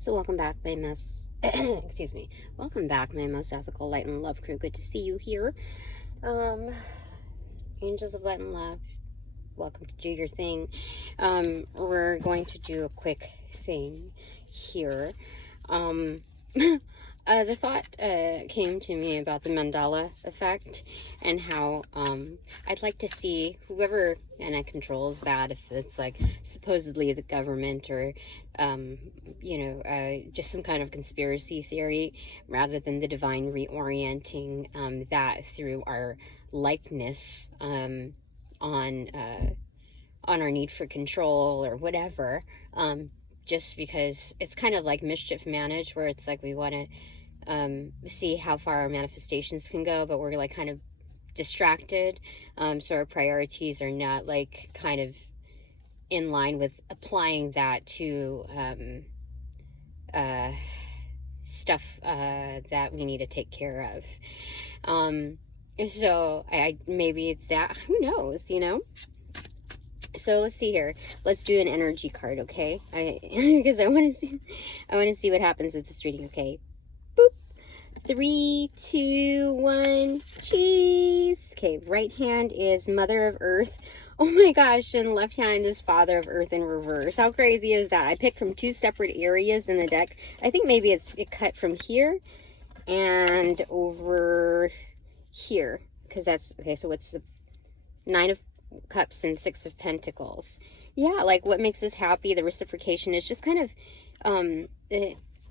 So welcome back, my excuse me. Welcome back, my most ethical light and love crew. Good to see you here. Angels of light and love, welcome to do your thing. We're going to do a quick thing here. The thought came to me about the Mandala effect and how I'd like to see whoever controls that, if it's like supposedly the government or just some kind of conspiracy theory, rather than the divine reorienting that through our likeness on our need for control or whatever, just because it's kind of like mischief managed, where it's like we want to see how far our manifestations can go, but we're like kind of distracted, so our priorities are not like kind of in line with applying that to stuff that we need to take care of. So I maybe it's that, who knows, So let's see here. Let's do an energy card, okay? Because I want to see what happens with this reading, okay? Boop. 3, 2, 1. Cheese. Okay, right hand is Mother of Earth. Oh my gosh, and left hand is Father of Earth in reverse. How crazy is that? I picked from 2 separate areas in the deck. I think maybe it cut from here and over here, because that's okay. So what's the 9 of Cups and 6 of Pentacles? Yeah, like what makes us happy, the reciprocation is just kind of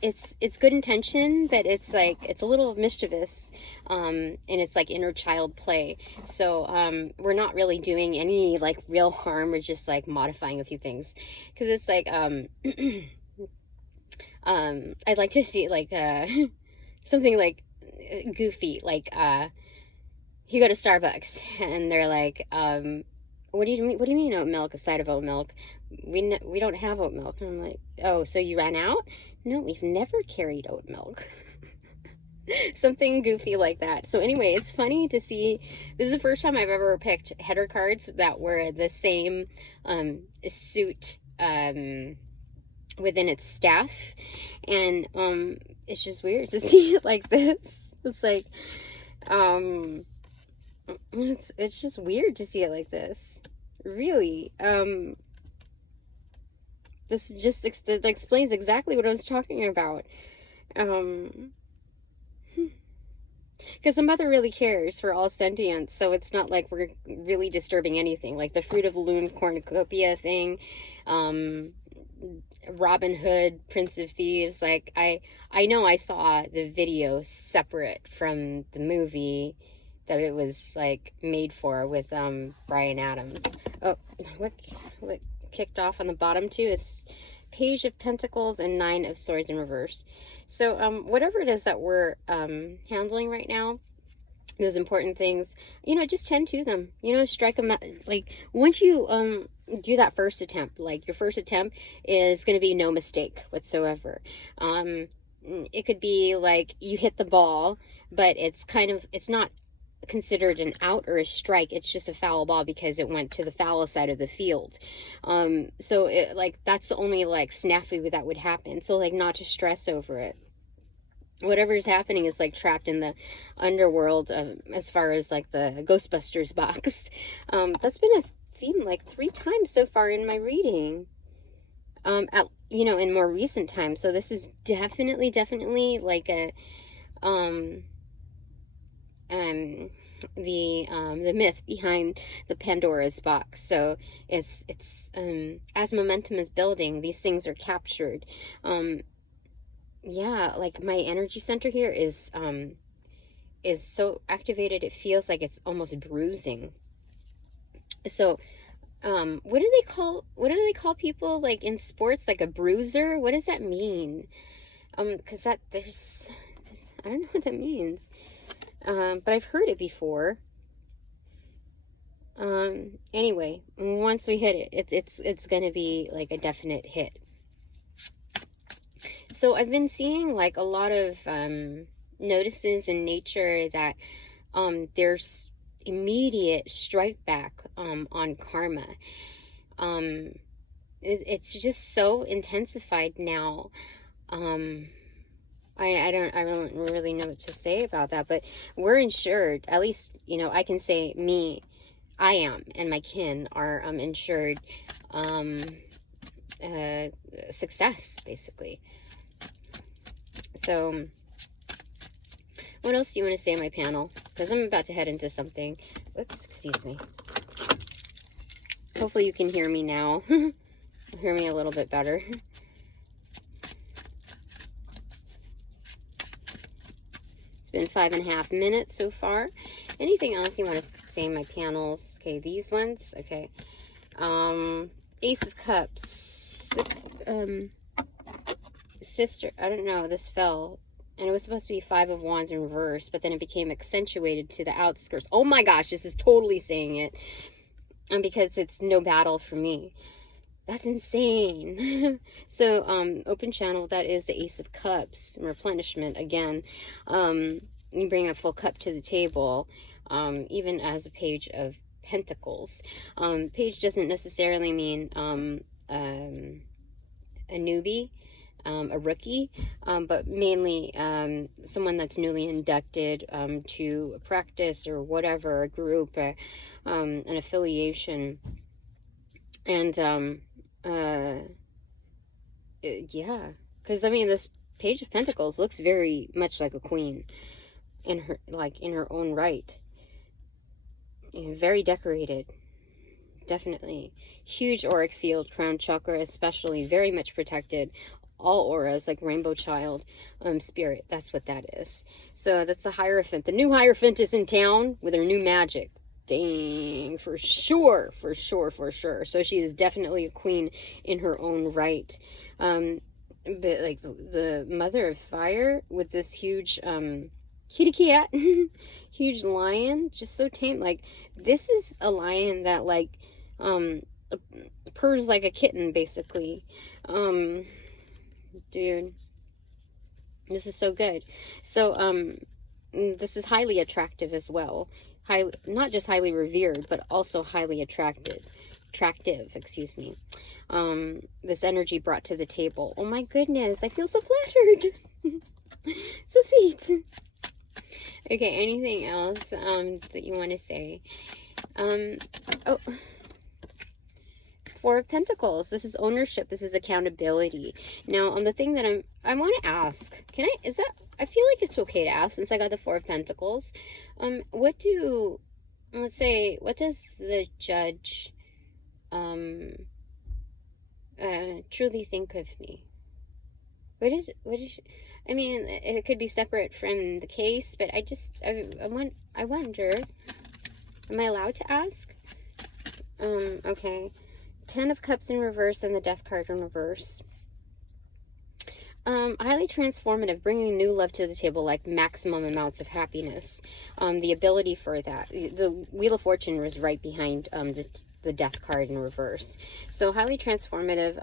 it's good intention, but it's like it's a little mischievous, and it's like inner child play. So we're not really doing any like real harm. We're just like modifying a few things, because it's like I'd like to see like something like goofy, like you go to Starbucks and they're like, what do you mean oat milk, a side of oat milk? We don't have oat milk. And I'm like, oh, so you ran out? No, we've never carried oat milk. Something goofy like that. So anyway, it's funny to see. This is the first time I've ever picked header cards that were the same suit within its staff, and it's just weird to see it like this. It's like it's just weird to see it like this, really. This just that explains exactly what I was talking about. Because the mother really cares for all sentience, so it's not like we're really disturbing anything. Like the fruit of the loom cornucopia thing, Robin Hood, Prince of Thieves. Like I know I saw the video separate from the movie that it was like made for, with Bryan Adams. Oh, what kicked off on the bottom too is Page of Pentacles and 9 of Swords in reverse. So whatever it is that we're handling right now, those important things, just tend to them, strike them like once you do that first attempt, like your first attempt is going to be no mistake whatsoever. It could be like you hit the ball, but it's not considered an out or a strike. It's just a foul ball because it went to the foul side of the field. So it, like, that's the only like snafu that would happen. So like, not to stress over it. Whatever's happening is like trapped in the underworld, as far as like the Ghostbusters box. That's been a theme like 3 times so far in my reading, in more recent times. So this is definitely like a the myth behind the Pandora's box. So it's as momentum is building, these things are captured. Yeah, like my energy center here is so activated, it feels like it's almost bruising. So what do they call people like in sports, like a bruiser? What does that mean? Because I don't know what that means. But I've heard it before. Anyway, once we hit it, it's gonna be like a definite hit. So I've been seeing like a lot of notices in nature that there's immediate strike back on karma. It's just so intensified now. I don't really know what to say about that, but we're insured. At least, you know, I can say I am, and my kin are insured success, basically. So, what else do you want to say on my panel? Because I'm about to head into something. Oops, excuse me. Hopefully you can hear me now. Hear me a little bit better. It's been 5.5 minutes so far. Anything else you want to say in my panels? Okay, these ones. Okay. Ace of Cups. Sister, I don't know, this fell. And it was supposed to be 5 of Wands in reverse, but then it became accentuated to the outskirts. Oh my gosh, this is totally saying it. And because it's no battle for me. That's insane. So, open channel, that is the Ace of Cups, replenishment again. You bring a full cup to the table, even as a Page of Pentacles. Page doesn't necessarily mean a newbie, a rookie, but mainly someone that's newly inducted to a practice or whatever, a group, an affiliation. And yeah, because I mean, this Page of Pentacles looks very much like a queen in her own right. Very decorated, definitely. Huge auric field, crown chakra especially, very much protected. All auras, like Rainbow Child spirit, that's what that is. So that's the Hierophant. The new Hierophant is in town with her new magic. Dang, for sure. So she is definitely a queen in her own right. But like the Mother of Fire with this huge kitty cat, huge lion, just so tame. Like, this is a lion that like purrs like a kitten, basically. Dude, this is so good. So this is highly attractive as well. Not just highly revered, but also highly attractive, excuse me. This energy brought to the table. Oh my goodness, I feel so flattered. So sweet. Okay, anything else that you want to say? Oh, Four of Pentacles. This is ownership. This is accountability. Now, on the thing that I want to ask, I feel like it's okay to ask since I got the Four of Pentacles. What does the judge truly think of me? I mean, it could be separate from the case, but I wonder, am I allowed to ask? Okay. 10 of Cups in reverse and the Death card in reverse. Highly transformative, bringing new love to the table, like maximum amounts of happiness. The ability for that. The Wheel of Fortune was right behind the Death card in reverse. So highly transformative.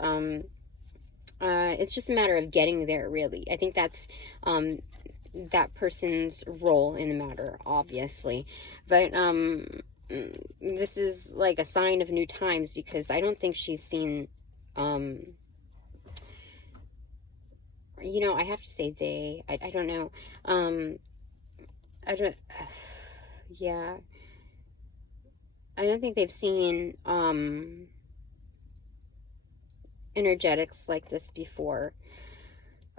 It's just a matter of getting there, really. I think that's that person's role in the matter, obviously. But this is like a sign of new times, because I don't think she's seen, you know, I have to say they, I don't know, yeah, I don't think they've seen, energetics like this before.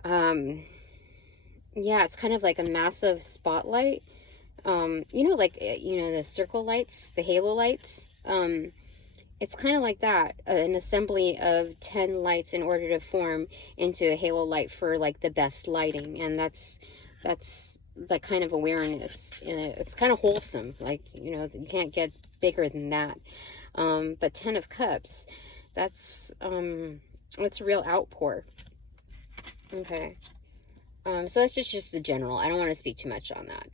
Yeah, it's kind of like a massive spotlight. You know, like, you know, the circle lights, the halo lights, it's kind of like that, an assembly of 10 lights in order to form into a halo light for like the best lighting. And that's that kind of awareness. It's kind of wholesome, like, you know, you can't get bigger than that. But 10 of Cups, that's a real outpour. Okay. So that's just the general. I don't want to speak too much on that.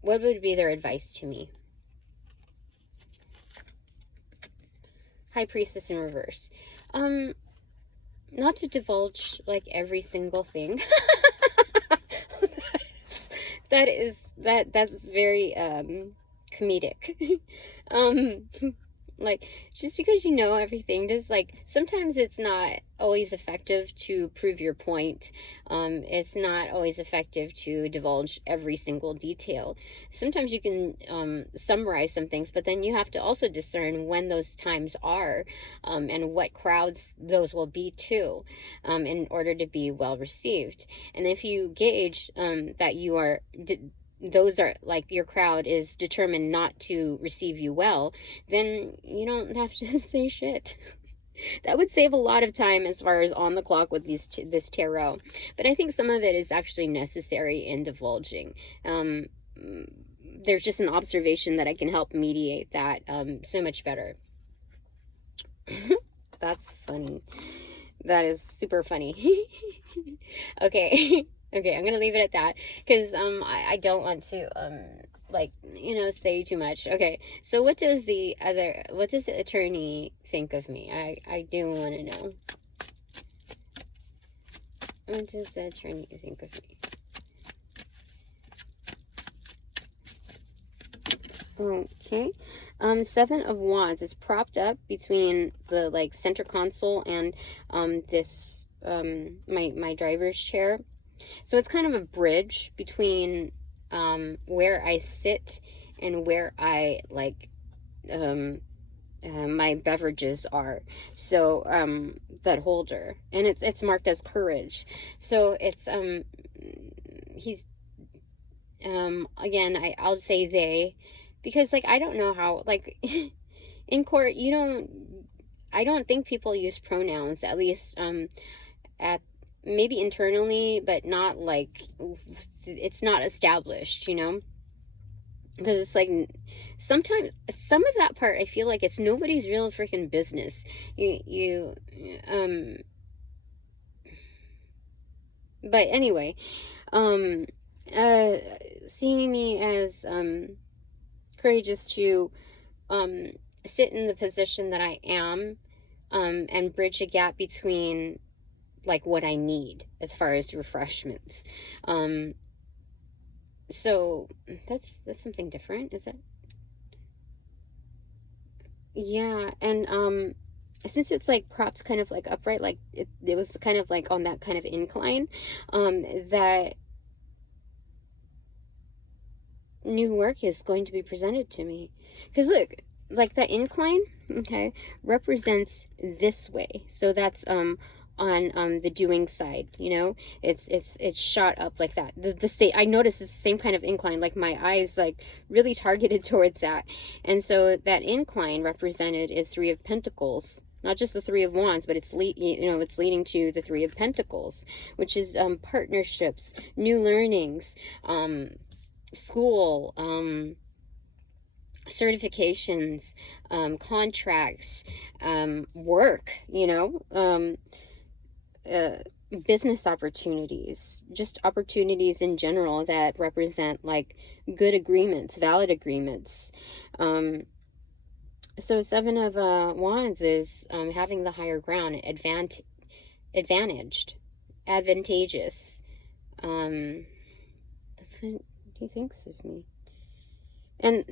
What would be their advice to me? High Priestess in reverse. Not to divulge like every single thing. that's very comedic. Like, just because you know everything, just like, sometimes it's not always effective to prove your point. It's not always effective to divulge every single detail. Sometimes you can summarize some things, but then you have to also discern when those times are, and what crowds those will be to, in order to be well received. And if you gauge that you are those are like your crowd is determined not to receive you well, then you don't have to say shit. That would save a lot of time as far as on the clock with this tarot. But I think some of it is actually necessary in divulging. There's just an observation that I can help mediate that so much better. That's funny. That is super funny. Okay. Okay, I'm gonna leave it at that, because I don't want to like, you know, say too much. Okay, so what does the attorney think of me? I do want to know. What does the attorney think of me? Okay. 7 of Wands is propped up between the like center console and this my driver's chair. So it's kind of a bridge between where I sit and where I like my beverages are. So that holder, and it's marked as courage. So it's he's again, I'll say they, because like I don't know how, like in court I don't think people use pronouns, at least at maybe internally, but not like, it's not established, you know, because it's like sometimes some of that part I feel like it's nobody's real freaking business. But anyway, seeing me as courageous to sit in the position that I am, and bridge a gap between like what I need as far as refreshments. So that's something different, is it? Yeah, and since it's like propped kind of like upright, like it was kind of like on that kind of incline, that new work is going to be presented to me. Because look, like that incline, okay, represents this way. So that's on the doing side, you know, it's shot up like that. The same, I noticed it's the same kind of incline, like my eyes like really targeted towards that. And so that incline represented is 3 of Pentacles, not just the 3 of Wands, but it's it's leading to the 3 of Pentacles, which is partnerships, new learnings, school, certifications, contracts, work, you know, business opportunities, just opportunities in general that represent like good agreements, valid agreements. So 7 of Wands is having the higher ground, advantaged, advantageous. That's what he thinks of me. And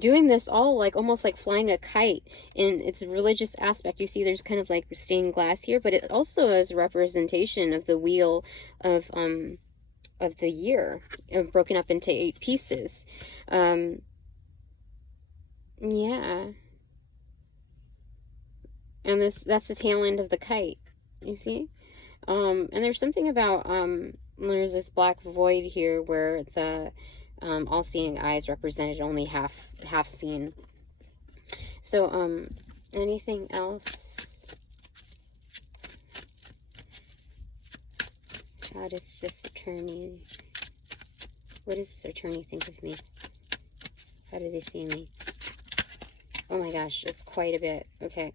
doing this all like almost like flying a kite in its religious aspect. You see there's kind of like stained glass here, but it also is a representation of the wheel of the year, broken up into 8 pieces. Yeah. And that's the tail end of the kite, you see? And there's something about there's this black void here where the all-seeing eyes represented only half seen. So anything else? How does this attorney, what does this attorney think of me? How do they see me? Oh my gosh, it's quite a bit. Okay.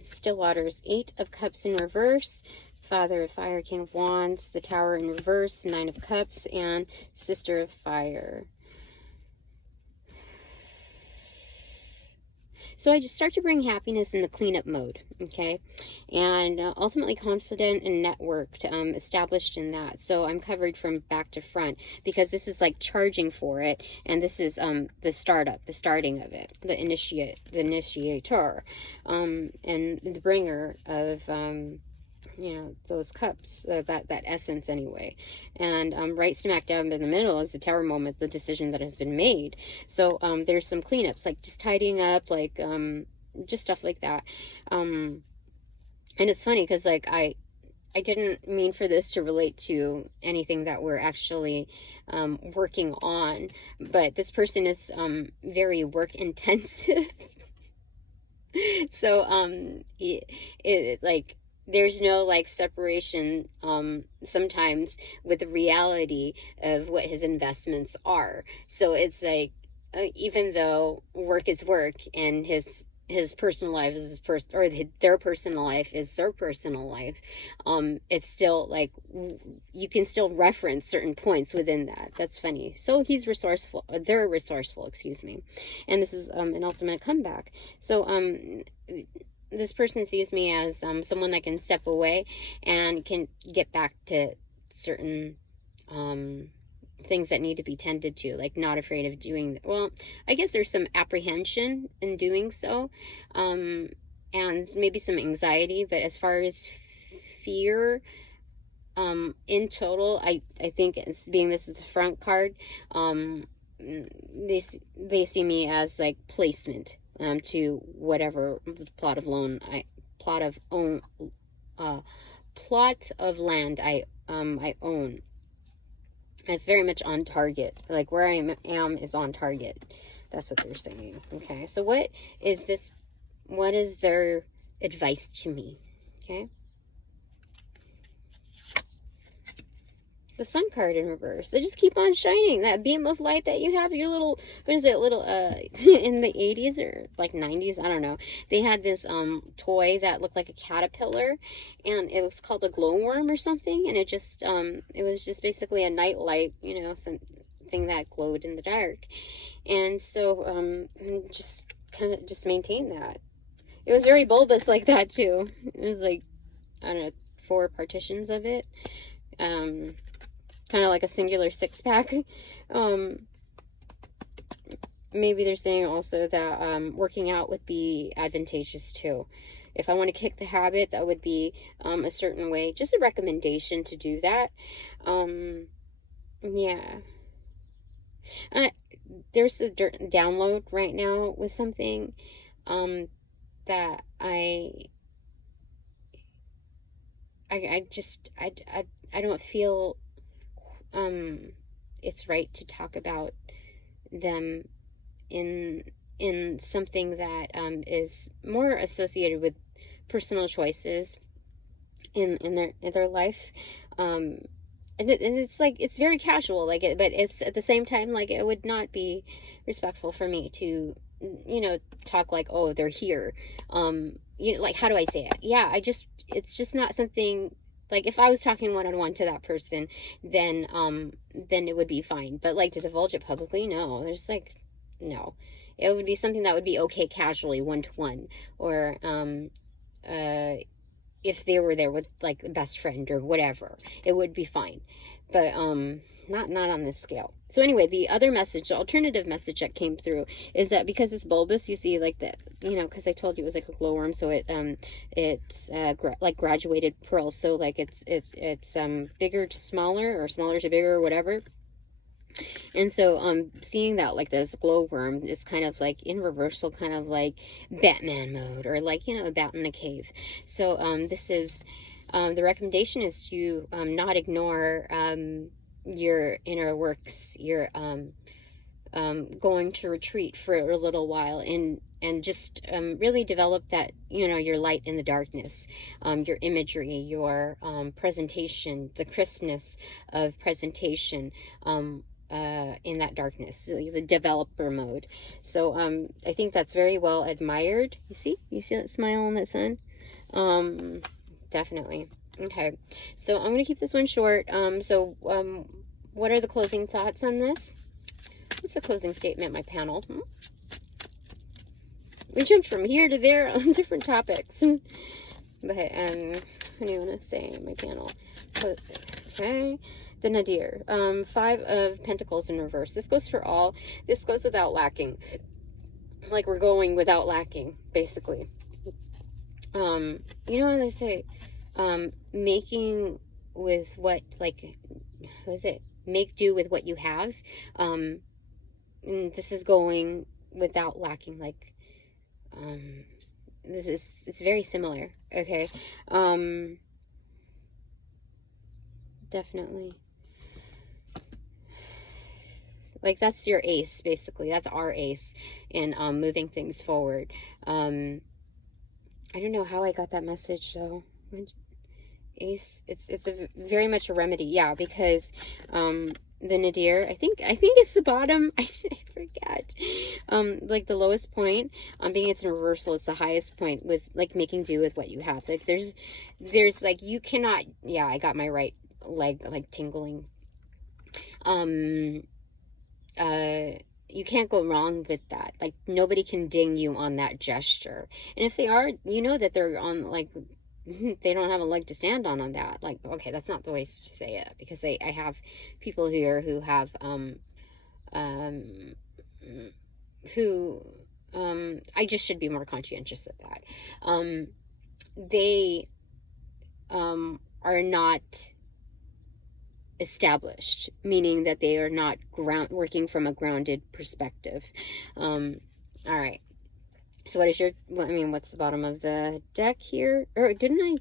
Still Waters, 8 of Cups in reverse, Father of Fire, King of Wands, the Tower in reverse, 9 of Cups, and Sister of Fire. So I just start to bring happiness in the cleanup mode, okay? And ultimately confident and networked, established in that. So I'm covered from back to front, because this is like charging for it, and this is the starting of it, the initiator, and the bringer of you know, those cups, that essence anyway. And right smack down in the middle is the tower moment, the decision that has been made. So there's some cleanups, like just tidying up, like just stuff like that. And it's funny because like I didn't mean for this to relate to anything that we're actually working on, but this person is very work intensive. So it like, there's no like separation sometimes with the reality of what his investments are. So it's like, even though work is work and his personal life is their personal life is their personal life, it's still like, you can still reference certain points within that. That's funny. So he's resourceful, they're resourceful, excuse me. And this is an ultimate comeback. So this person sees me as someone that can step away and can get back to certain things that need to be tended to, like not afraid of doing, well, I guess there's some apprehension in doing so, and maybe some anxiety, but as far as fear, in total, I think, it's being this is the front card, they see me as like placement to whatever plot of land I own. It's very much on target. Like where I am is on target. That's what they're saying. Okay, so what is this? What is their advice to me? Okay. The sun card in reverse. So just keep on shining. That beam of light that you have, your little, what is it, little, in the 80s or like 90s, I don't know. They had this toy that looked like a caterpillar, and it was called a Glo Worm or something, and it just, it was just basically a night light, you know, something that glowed in the dark. And so, just kind of just maintain that. It was very bulbous like that too. It was like, I don't know, 4 partitions of it. Kind of like a singular 6-pack. Maybe they're saying also that working out would be advantageous too. If I want to kick the habit, that would be a certain way. Just a recommendation to do that. Yeah. There's a download right now with something that I don't feel it's right to talk about them in something that is more associated with personal choices in their life, and it's like, it's very casual, like it, but it's at the same time like it would not be respectful for me to, you know, talk like, oh, they're here, you know, like, how do I say it? Yeah, it's just not something. Like, if I was talking one-on-one to that person, then it would be fine. But, like, to divulge it publicly, no. There's, like, no. It would be something that would be okay casually, one-to-one. Or, if they were there with, like, a best friend or whatever, it would be fine. But, not on this scale. So anyway, the other message, the alternative message that came through is that because it's bulbous, you see, like, the, you know, because I told you it was like a glowworm, so it's like graduated pearls, so like it's bigger to smaller, or smaller to bigger, or whatever. And so seeing that, like, this glowworm, it's kind of like in reversal, kind of like Batman mode, or like, you know, a bat in a cave. So this is the recommendation is to not ignore your inner works. You're going to retreat for a little while and just really develop that, you know, your light in the darkness, your imagery, your presentation, the crispness of presentation in that darkness, the developer mode. So I think that's very well admired. You see that smile on that sun? Definitely. Okay, so I'm gonna keep this one short. What are the closing thoughts on this? What's the closing statement, my panel? We jumped from here to there on different topics. But, what do you want to say in my panel? Okay. The Nadir. 5 of Pentacles in reverse. This goes for all. This goes without lacking. Like, we're going without lacking, basically. You know what they say? Making with what, like, what is it? Make do with what you have. And this is going without lacking, like, it's very similar. Okay. Definitely. Like, that's your ace, basically. That's our ace in moving things forward. I don't know how I got that message, though. Ace, it's a very much a remedy, yeah, because the nadir, I think it's the bottom. I forget. Like the lowest point, being it's in reversal, it's the highest point with like making do with what you have. Like there's like, you cannot, yeah, I got my right leg like tingling. You can't go wrong with that. Like, nobody can ding you on that gesture. And if they are, you know that they're on, like, they don't have a leg to stand on that. Like, okay, that's not the way to say it, because I have people here who have, I just should be more conscientious of that. They, are not established, meaning that they are not working from a grounded perspective. All right. So what is your, I mean, what's the bottom of the deck here? Or didn't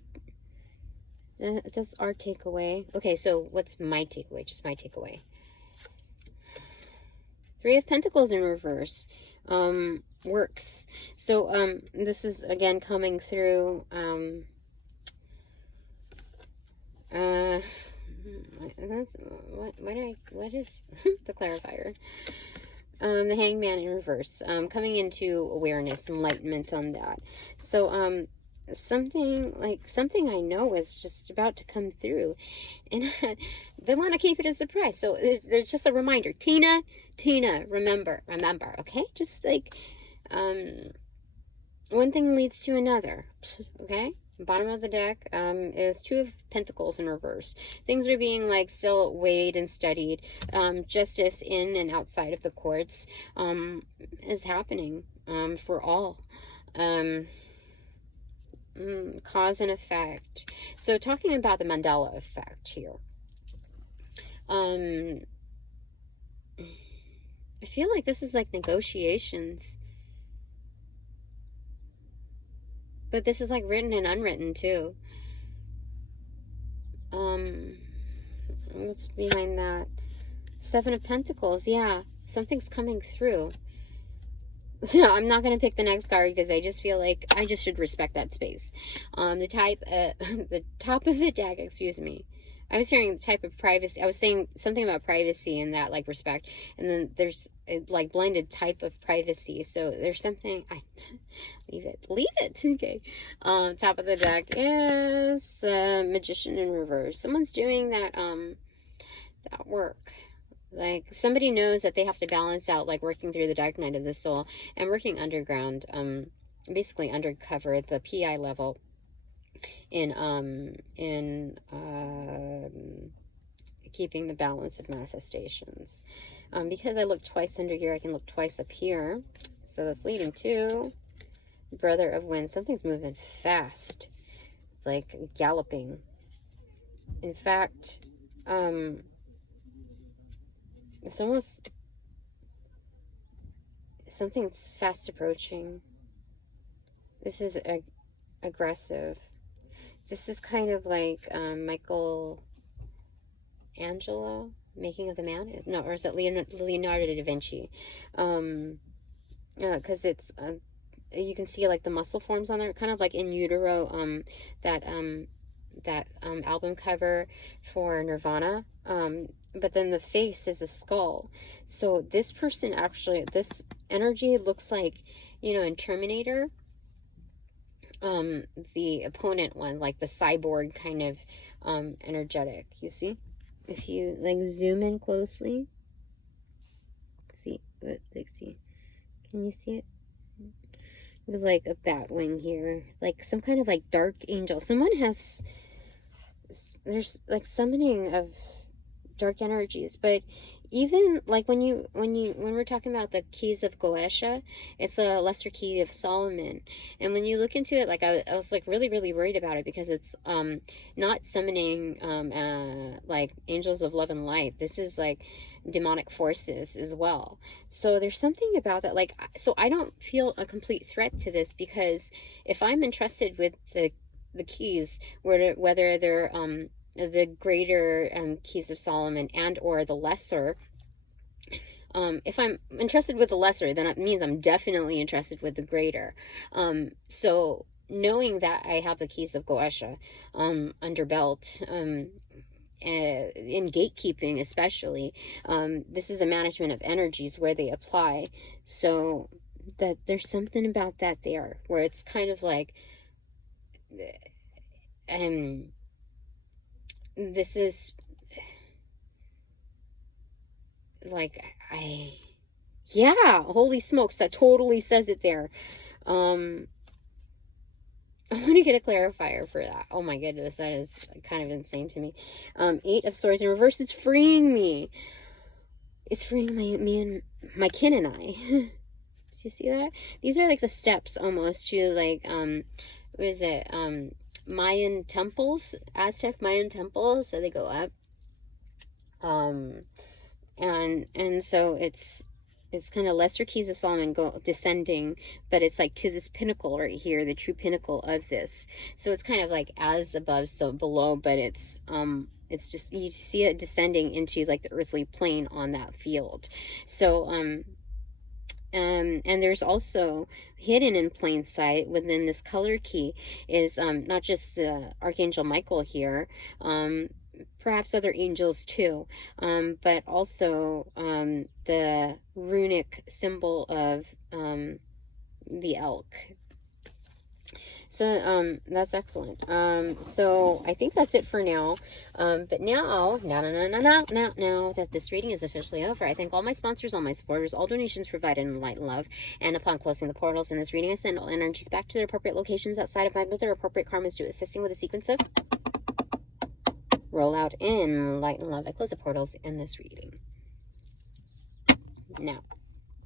that's our takeaway. Okay, so what's my takeaway? Just my takeaway. 3 of Pentacles in reverse. Works. So, this is again coming through, that's what is the clarifier? The Hangman in reverse, coming into awareness, enlightenment on that. So something I know is just about to come through, and they want to keep it a surprise. So there's just a reminder. Tina, remember, okay? Just like one thing leads to another, okay? Bottom of the deck is 2 of Pentacles in reverse. Things are being like still weighed and studied. Justice in and outside of the courts is happening for all. Cause and effect. So talking about the Mandala effect here. I feel like this is like negotiations. But this is like written and unwritten too. What's behind that? 7 of Pentacles. Yeah, something's coming through. So I'm not going to pick the next card because I just feel like I just should respect that space. The top of the deck, excuse me. I was hearing the type of privacy. I was saying something about privacy in that, like, respect. And then there's, like, blended type of privacy. So there's something... Leave it. Okay. Top of the deck is the Magician in reverse. Someone's doing that, that work. Like, somebody knows that they have to balance out, like, working through the dark night of the soul and working underground, basically undercover at the PI level in keeping the balance of manifestations. Because I look twice under here, I can look twice up here. So that's leading to Brother of Wind. Something's moving fast, like galloping. In fact, it's almost something's fast approaching. This is aggressive. This is kind of like Michelangelo, Making of the Man. No, or is it Leonardo da Vinci? Because it's you can see like the muscle forms on there, kind of like in Utero. That album cover for Nirvana. But then the face is a skull. So this person actually, this energy looks like, you know, in Terminator, the opponent one, like the cyborg kind of energetic. You see? If you like zoom in closely, see, can you see it? with like a bat wing here, like some kind of like dark angel. Someone has, there's like summoning of dark energies. But even like when we're talking about the keys of Goetia, it's a lesser key of Solomon. And when you look into it, like I was like really worried about it, because it's not summoning like angels of love and light. This is like demonic forces as well. So there's something about that, like, so I don't feel a complete threat to this, because if I'm entrusted with the keys, whether they're the greater keys of Solomon and or the lesser, if I'm entrusted with the lesser, then it means I'm definitely entrusted with the greater. So knowing that I have the keys of Goetia under belt, in gatekeeping especially, this is a management of energies where they apply. So that there's something about that there, where it's kind of like, this is like, yeah, holy smokes, that totally says it there. I want to get a clarifier for that. Oh my goodness, that is kind of insane to me. 8 of Swords in reverse. It's freeing me. It's freeing me and my kin and I. Do you see that? These are like the steps almost to like, what is it? Mayan temples, Aztec Mayan temples. So they go up. And so it's kind of lesser keys of Solomon descending, but it's like to this pinnacle right here, the true pinnacle of this. So it's kind of like as above, so below, but it's just, you see it descending into like the earthly plane on that field. So, and there's also hidden in plain sight within this color key is not just the Archangel Michael here, perhaps other angels too, but also the runic symbol of the elk. So that's excellent. So I think that's it for now. But now that this reading is officially over, I thank all my sponsors, all my supporters, all donations provided in light and love. And upon closing the portals in this reading, I send all energies back to their appropriate locations outside of mine with their appropriate karmas due, assisting with a sequence of roll out in light and love. I close the portals in this reading now.